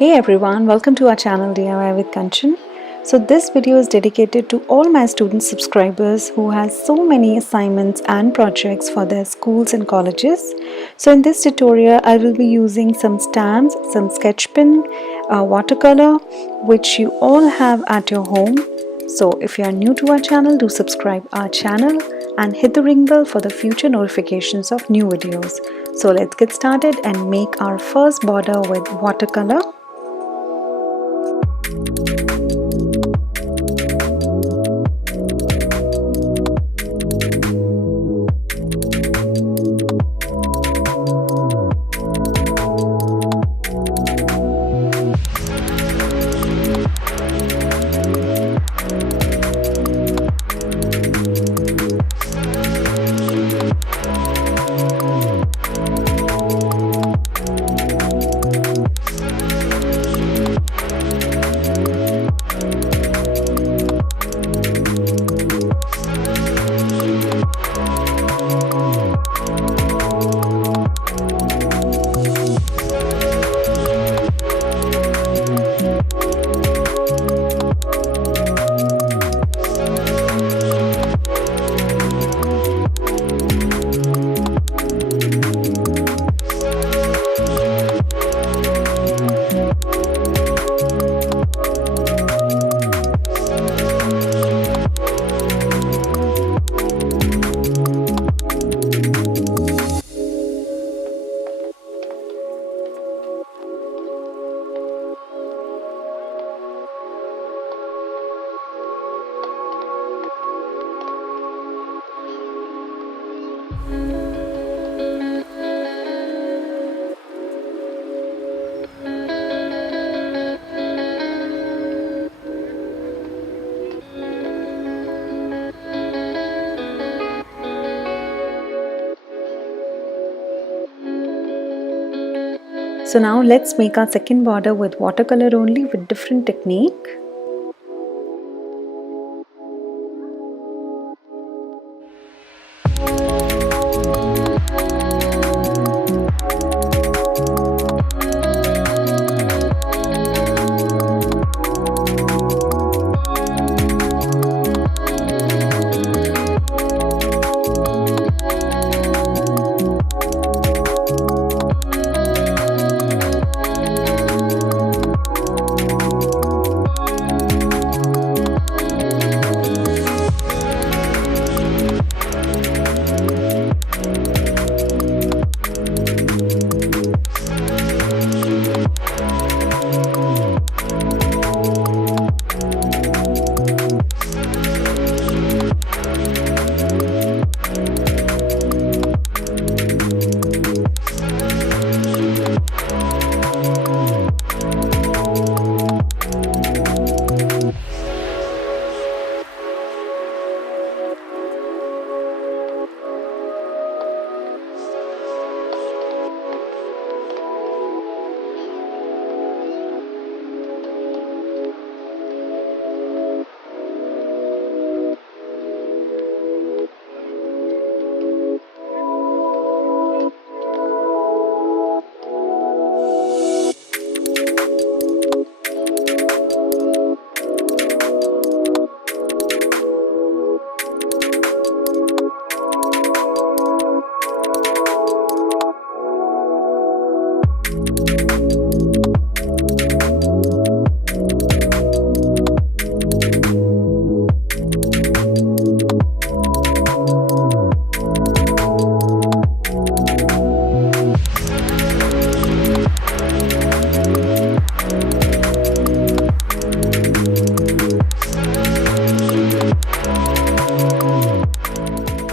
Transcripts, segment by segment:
Hey everyone, welcome to our channel DIY with Kanchan. So this video is dedicated to all my student subscribers who has so many assignments and projects for their schools and colleges. So in this tutorial I will be using some stamps, some sketch pen, watercolor which you all have at your home. So if you are new to our channel, do subscribe our channel and hit the ring bell for the future notifications of new videos. So let's get started and make our first border with watercolor. So now let's make our second border with watercolor only with different technique.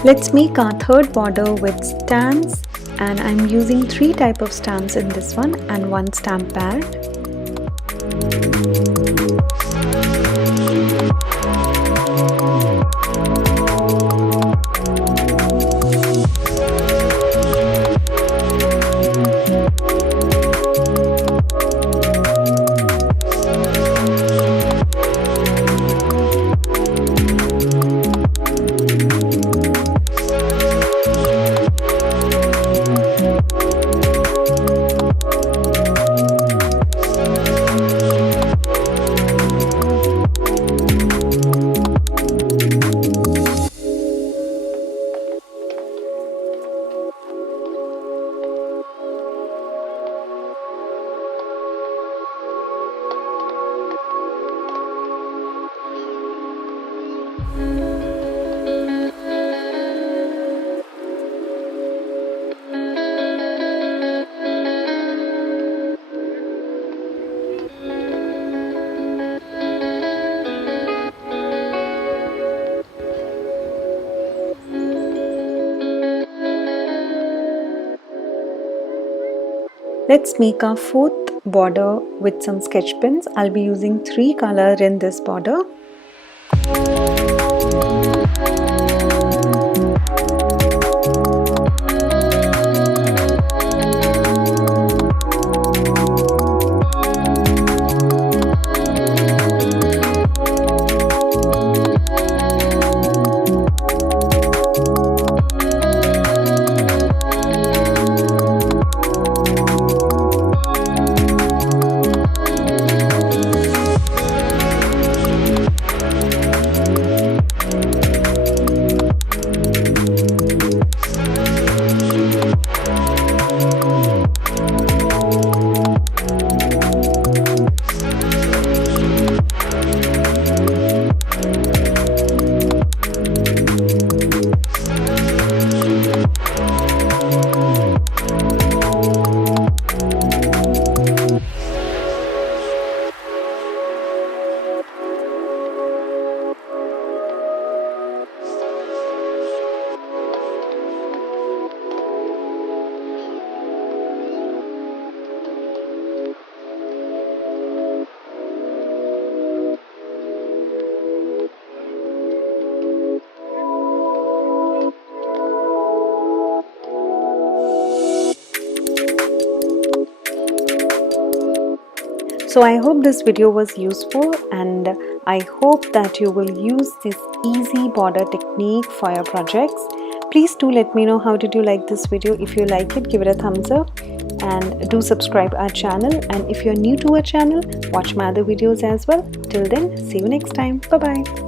Let's make our third border with stamps, and I'm using 3 types of stamps in this one and 1 stamp pad. Let's make our fourth border with some sketch pens. I'll be using 3 colors in this border. So I hope this video was useful, and I hope that you will use this easy border technique for your projects. Please do let me know how did you like this video. If you like it, give it a thumbs up and do subscribe our channel. And if you're new to our channel, watch my other videos as well. Till then, see you next time. Bye bye.